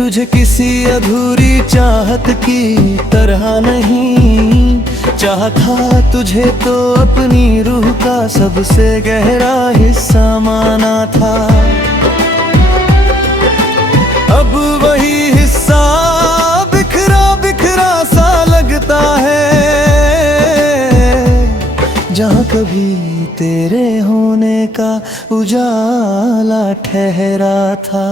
तुझे किसी अधूरी चाहत की तरह नहीं चाहा था, तुझे तो अपनी रूह का सबसे गहरा हिस्सा माना था। अब वही हिस्सा बिखरा बिखरा सा लगता है, जहाँ कभी तेरे होने का उजाला ठहरा था।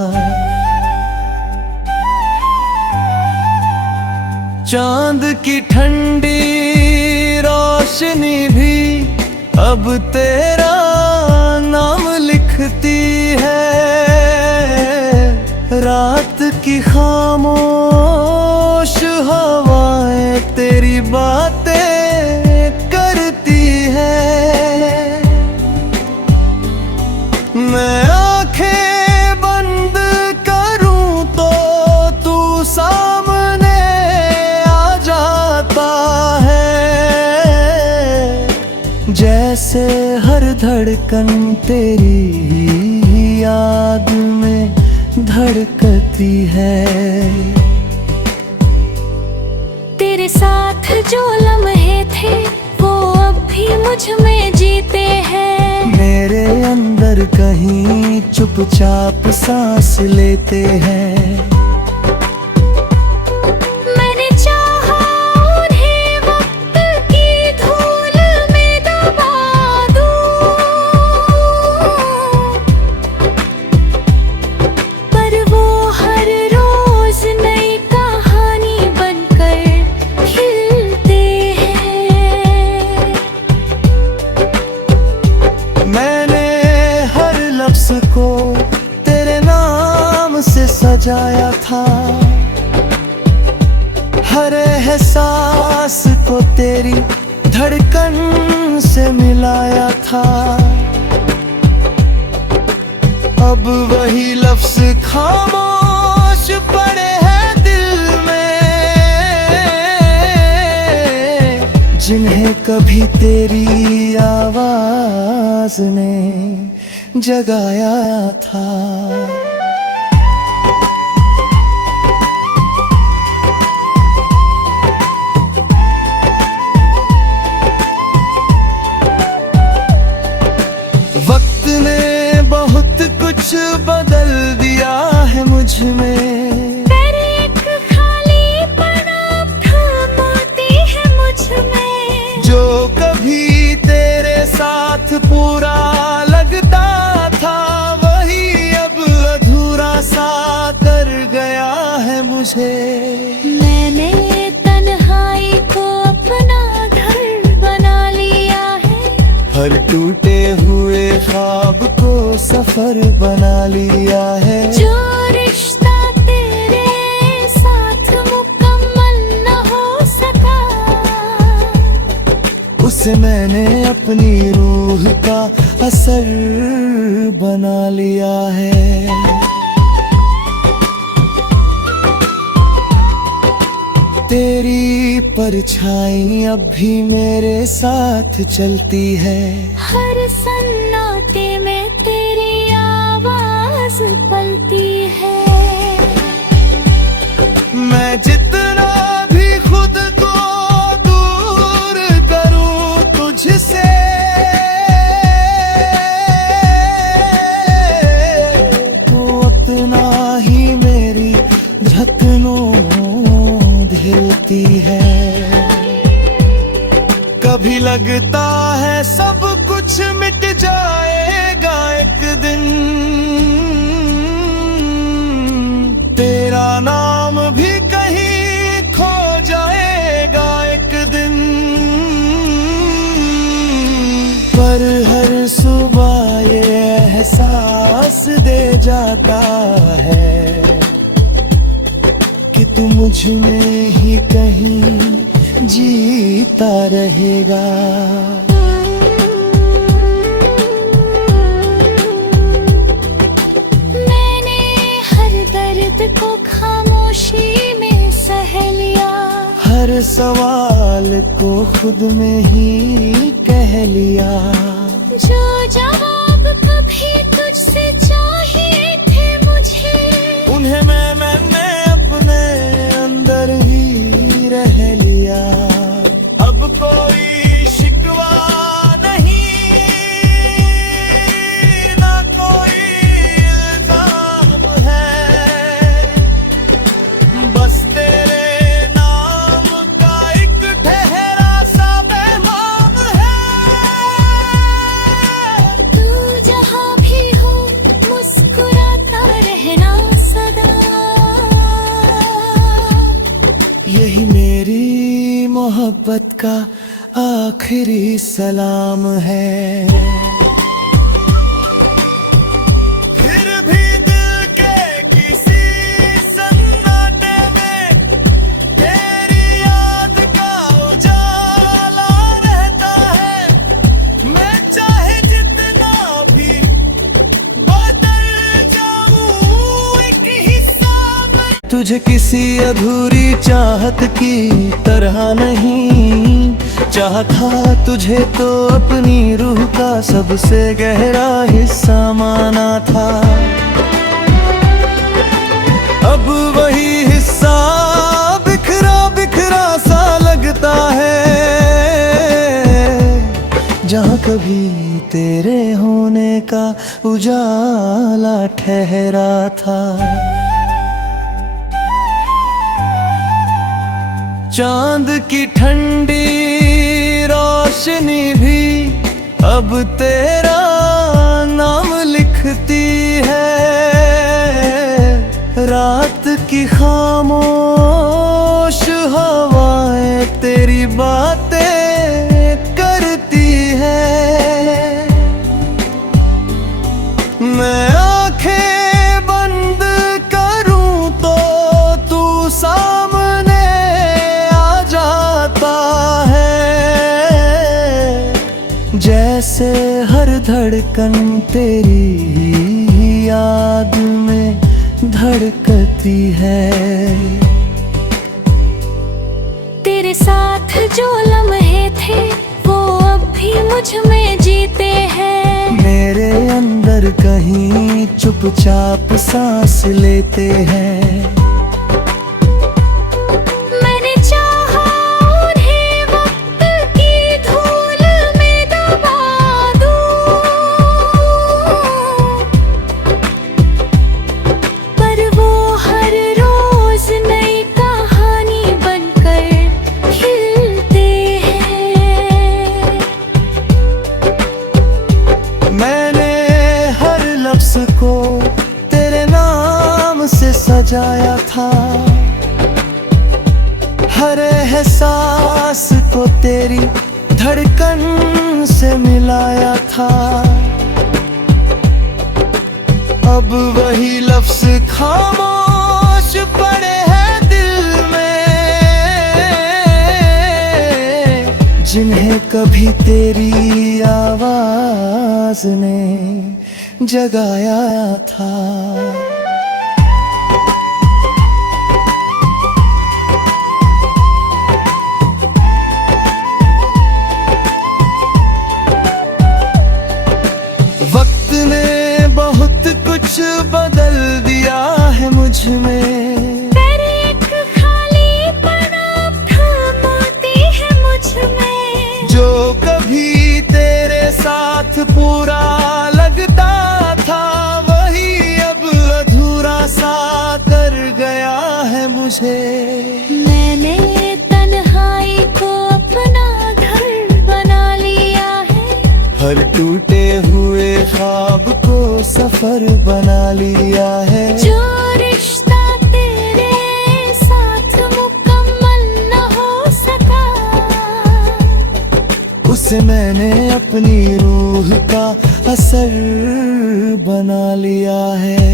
चांद की ठंडी रोशनी भी अब तेरा नाम लिखती है, रात की खामोश हवाएं तेरी बातें करती है। मैं आंखें बंद करूं तो तू सामने आ जाता है, जैसे हर धड़कन तेरी याद में धड़कती है। तेरे साथ जो लम्हे थे वो अब भी मुझ में जीते हैं, मेरे अंदर कहीं चुपचाप सांस लेते हैं। मैंने चाहा उन्हें वक्त की धूल में दबा दूं, पर वो हर रोज नई कहानी बनकर खिलते हैं। मैंने हर लफ्ज़ को तेरे नाम से सजाया था, हर एहसास को तेरी धड़कन से मिलाया था। अब वही लफ्ज़ खामोश पड़े हैं दिल में, जिन्हें कभी तेरी आवाज ने जगाया था। वक्त ने बहुत कुछ बदल दिया है मुझ में, पर एक खालीपन अब थमाती है मुझ में, जो कभी तेरे साथ पूरा लगता था वही अब अधूरा सा कर गया है मुझे। मैंने तन्हाई को अपना घर बना लिया है, हर टूटे हुए ख्वाब को सफर बना लिया है। जो रिश्ता तेरे साथ मुकम्मल न हो सका, उसे मैंने अपनी रूह का असर बना लिया है। तेरी परछाई अब भी मेरे साथ चलती है, हर सन्नाटे में तेरी आवाज पलती है। मैं जितना भी खुद को दूर करूं तुझसे, तो उतना ही मेरी धड़कनों हिलती है। कभी लगता है सब कुछ मिट जाएगा एक दिन, तेरा नाम भी कहीं खो जाएगा एक दिन, पर हर सुबह ये एहसास दे जाता है कि तू मुझ में ही कहीं जीता रहेगा। मैंने हर दर्द को खामोशी में सह लिया, हर सवाल को खुद में ही कह लिया। जो जवाब कभी तुझसे चाहिए थे मुझे, उन्हें मैंने यही मेरी मोहब्बत का आखिरी सलाम है। फिर भी दिल के किसी सन्नाटे में तेरी याद का उजाला रहता है। मैं चाहे जितना भी बदल जाऊं एक हिस्सा में, तुझे किसी अधूरी चाहत की तरह नहीं चाहा था। तुझे तो अपनी रूह का सबसे गहरा हिस्सा माना था। अब वही हिस्सा बिखरा बिखरा सा लगता है, जहाँ कभी तेरे होने का उजाला ठहरा था। चांद की ठंडी रोशनी भी अब तेरा नाम लिखती है। रात की खामोश हवाएं तेरी बातें करती है। मैं आंखें बंद करूं तो तू सामने जैसे हर धड़कन तेरी याद में धड़कती है। तेरे साथ जो लम्हे थे वो अब भी मुझ में जीते हैं। मेरे अंदर कहीं चुपचाप सांस लेते हैं। को तेरे नाम से सजाया था, हर एहसास को तेरी धड़कन से मिलाया था। अब वही लफ्ज खामोश पड़े हैं दिल में, जिन्हें कभी तेरी आवाज ने जगाया था। वक्त ने बहुत कुछ बदल दिया है मुझ में, एक खालीपन थमाती है मुझ में। जो कभी तेरे साथ पूरा लगता था वही अब अधूरा सा कर गया है मुझे। मैंने तन्हाई को अपना घर बना लिया है, हर टूटे हुए ख्वाब को सफर बना लिया है। जो रिश्ता तेरे साथ मुकम्मल न हो सका, उसे मैंने अपनी रूह का असर बना लिया है।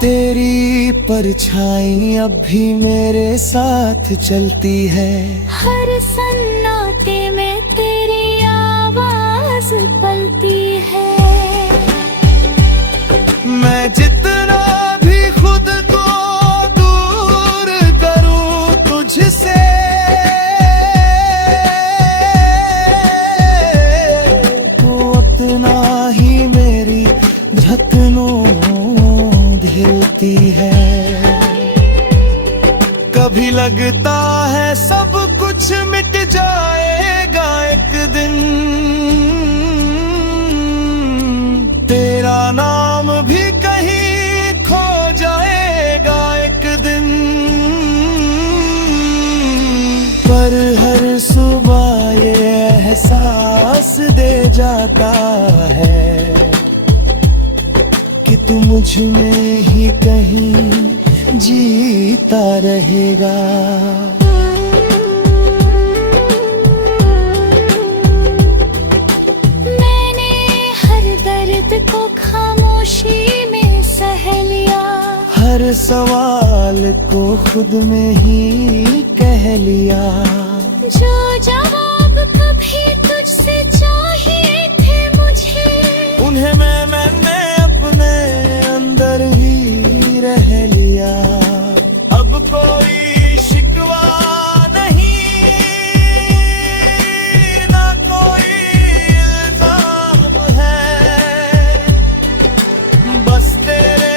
तेरी परछाई अब भी मेरे साथ चलती है, हर सन्नाटे में तेरी आवाज पलती है। मैं जितना भी खुद को दूर करूं तुझसे, तो उतना ही मेरी धड़कनों हिलती है। कभी लगता है सब कुछ मिट जाएगा एक दिन, तेरा नाम भी कहीं खो जाएगा एक दिन। पर हर सुबह ये एहसास दे जाता है कि तू मुझ में ही कहीं जीता रहेगा। मैंने हर दर्द को खामोशी में सह लिया, हर सवाल को खुद में ही कह लिया। जो जवाब कभी तुझसे चाहिए थे मुझे, उन्हें मैंने अपने अंदर ही रह लिया। अब कोई शिकवा नहीं, ना कोई इल्जाम है, बस तेरे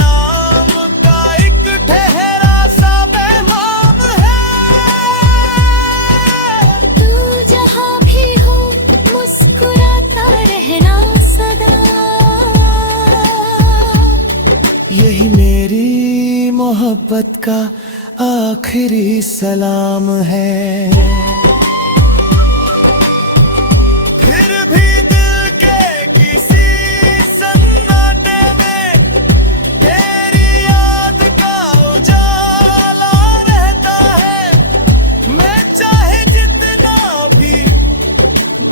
नाम का एक ठहरा सा पैगाम है। तू जहाँ भी हो मुस्कुराता रहना सदा, यही मेरी मोहब्बत का आखिरी सलाम है। फिर भी दिल के किसी सन्नाटे में तेरी याद का उजाला रहता है। मैं चाहे जितना भी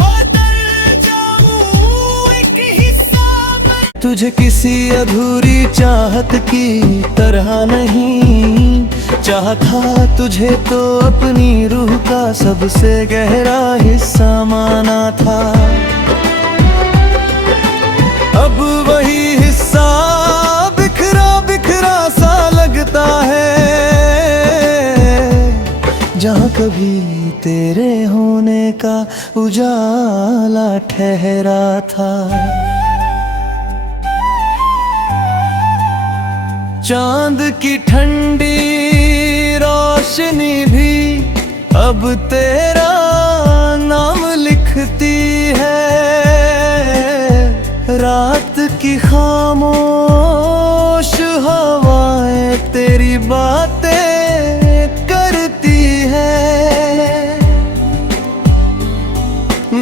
बदल जाऊं एक हिस्सा में, तुझे किसी अधूरी चाहत की तरह नहीं चाहता। तुझे तो अपनी रूह का सबसे गहरा हिस्सा माना था। अब वही हिस्सा बिखरा बिखरा सा लगता है, जहाँ कभी तेरे होने का उजाला ठहरा था। चांद की ठंडी रोशनी भी अब तेरा नाम लिखती है। रात की खामोश हवाएं तेरी बातें करती है।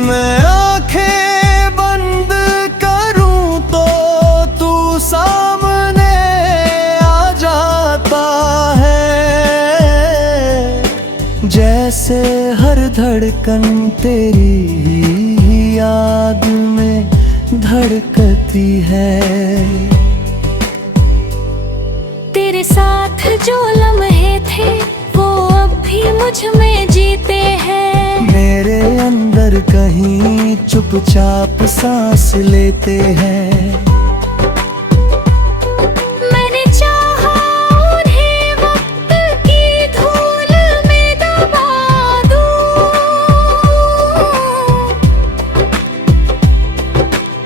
मैं आंखें बंद करूं तो तू सामने आ जाता है। जैसे हर धड़कन तेरी याद में धड़कती है। तेरे साथ जो लम्हे थे वो अब भी मुझ में जीते हैं। मेरे अंदर कहीं चुपचाप सांस लेते हैं। मैंने चाहा उन्हें वक्त की धूल में दबा दूं,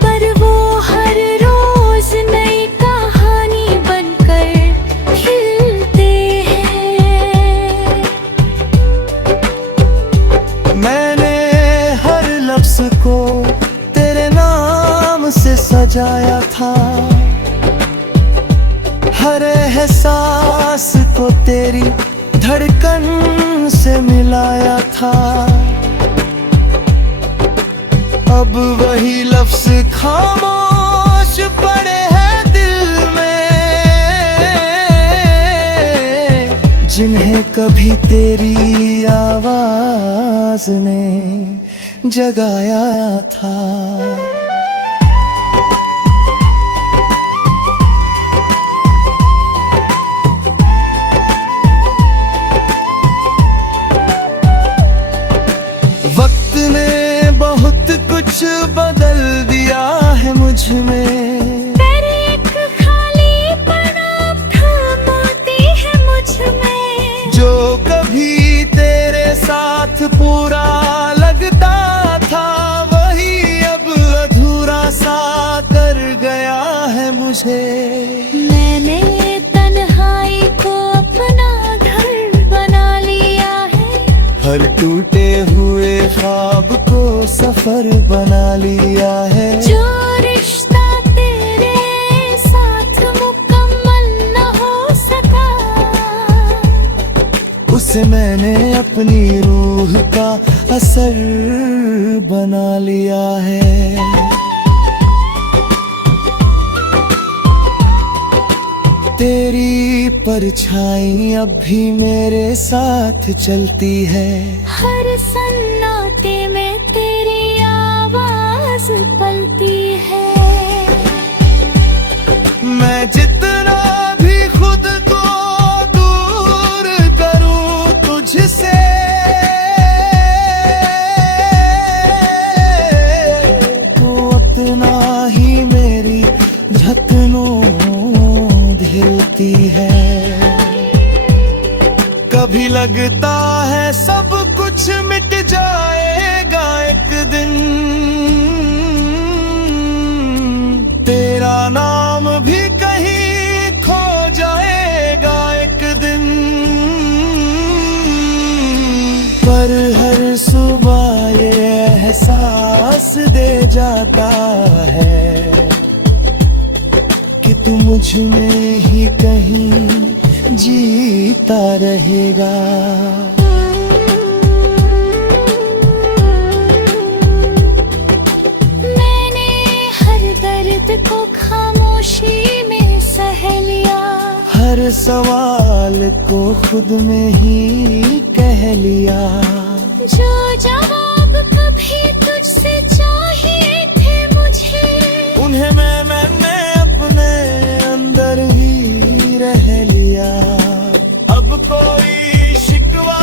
पर वो हर रोज नई कहानी बनकर खिलते हैं। मैंने हर लफ्ज को तेरे नाम से सजाया था। हर एहसास को तेरी धड़कन से मिलाया था। अब वही लफ्ज खामोश पड़े हैं दिल में, जिन्हें कभी तेरी आवाज ने जगाया था। वक्त ने बहुत कुछ बदल दिया है मुझ में। पर एक खालीपना थमाती है मुझ में। जो कभी तेरे साथ पूरा लगता था, वही अब अधूरा सा कर गया है मुझे। मैंने तन्हाई को अपना घर बना लिया है। हर टूटे हुए ख्वाब को सफर बना लिया है। जो रिश्ता तेरे साथ मुकम्मल न हो सका, उसे मैंने अपनी रूह का असर बना लिया है। तेरी परछाई अब भी मेरे साथ चलती है। हर सन्नाटे में तेरी आवाज पलती है। मैं जितना भी खुद को दूर करूं तुझसे, तो अपना ही मेरी धड़कनों हिलती है। कभी लगता है सब कुछ मिट जाएगा एक दिन, तेरा नाम भी कहीं खो जाएगा एक दिन। पर हर सुबह ये एहसास दे जाता है कि तू मुझ में ही कहीं जीता रहेगा। मैंने हर दर्द को खामोशी में सह लिया। हर सवाल को खुद में ही कह लिया। जो जवाब कभी तुझसे चाहिए थे मुझे, उन्हें मैंने अपने अंदर ही रह लिया। अब कोई शिकवा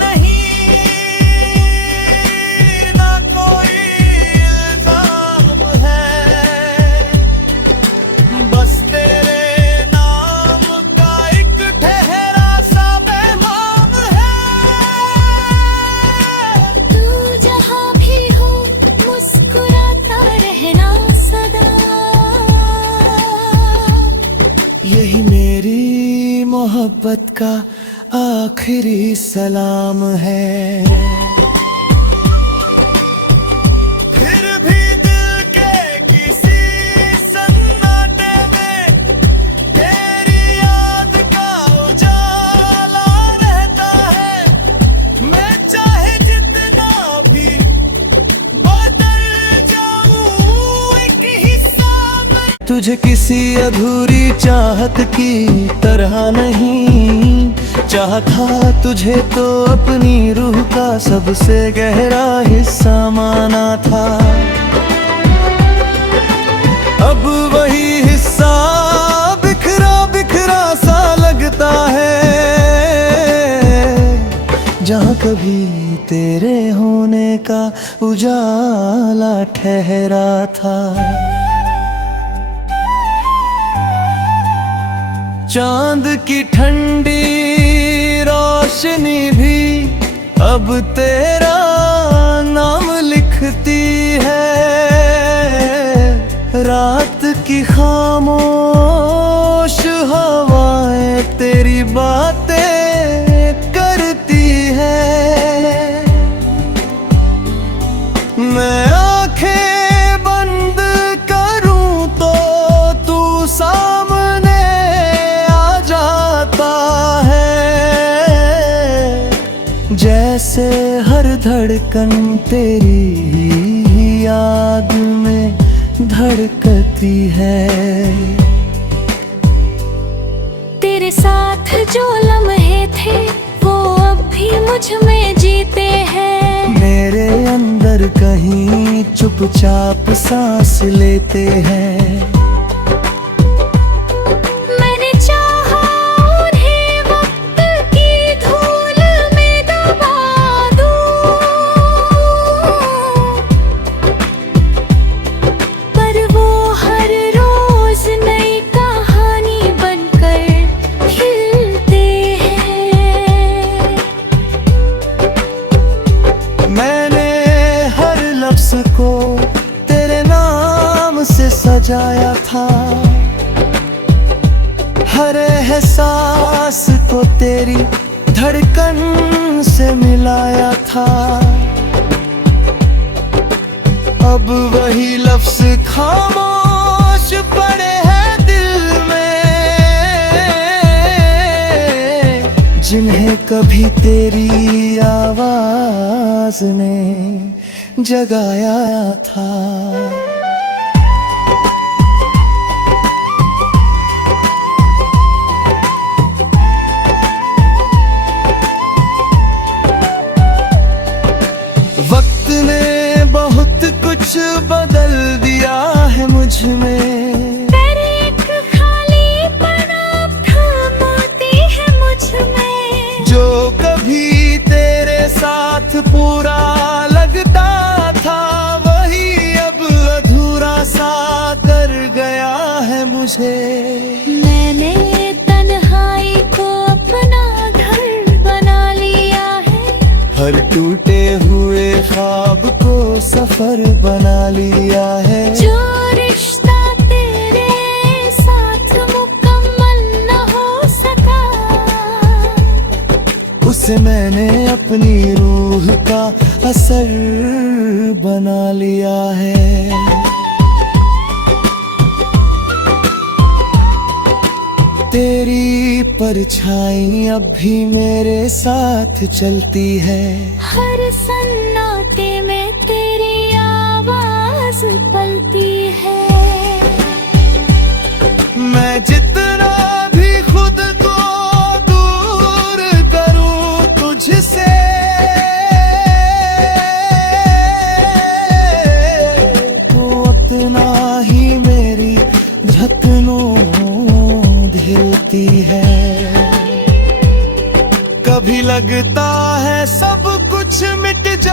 नहीं, ना कोई इल्जाम है, बस तेरे नाम का एक ठहरा सा पैगाम है। तू जहाँ भी हो मुस्कुराता रहना सदा, यही मेरी मोहब्बत का आखिरी सलाम है। फिर भी दिल के किसी सन्नाटे में तेरी याद का उजाला रहता है। मैं चाहे जितना भी बदल जाऊं एक हिस्सा में, तुझे किसी अधूरी चाहत की तरह नहीं चाहा था। तुझे तो अपनी रूह का सबसे गहरा हिस्सा माना था। अब वही हिस्सा बिखरा बिखरा सा लगता है, जहाँ कभी तेरे होने का उजाला ठहरा था। चांद की ठंडी रोशनी भी अब तेरा नाम लिखती है। रात की खामोश हवाएं तेरी बातें करती है। मैं आंखें बंद करूं तो तू सामने आ जाता है। जैसे हर धड़कन तेरी याद में धड़कती है। तेरे साथ जो लम्हे थे वो अब भी मुझ में जीते हैं। मेरे अंदर कहीं चुपचाप सांस लेते हैं। मैंने चाहा उन्हें वक्त की धूल में दबा दूं, पर वो हर रोज नई कहानी बनकर खिलते हैं। मैंने हर लफ्ज को तेरे नाम से सजाया था। हर एहसास को तेरी धड़कन से मिलाया था। अब वही लफ्ज खामोश पड़े हैं दिल में, जिन्हें कभी तेरी आवाज ने जगाया था। मुझे। मैंने तन्हाई को अपना घर बना लिया है, हर टूटे हुए ख्वाब को सफर बना लिया है। जो रिश्ता तेरे साथ मुकम्मल न हो सका, उसे मैंने अपनी रूह का असर बना लिया है। तेरी परछाई अब भी मेरे साथ चलती है, हर सन्नाटे में तेरी आवाज पलती है। मैं जितना भी खुद को दूर करूं तुझसे, तो अपना ही मेरी धड़कनों हिलती है। कभी लगता है सब कुछ मिट जा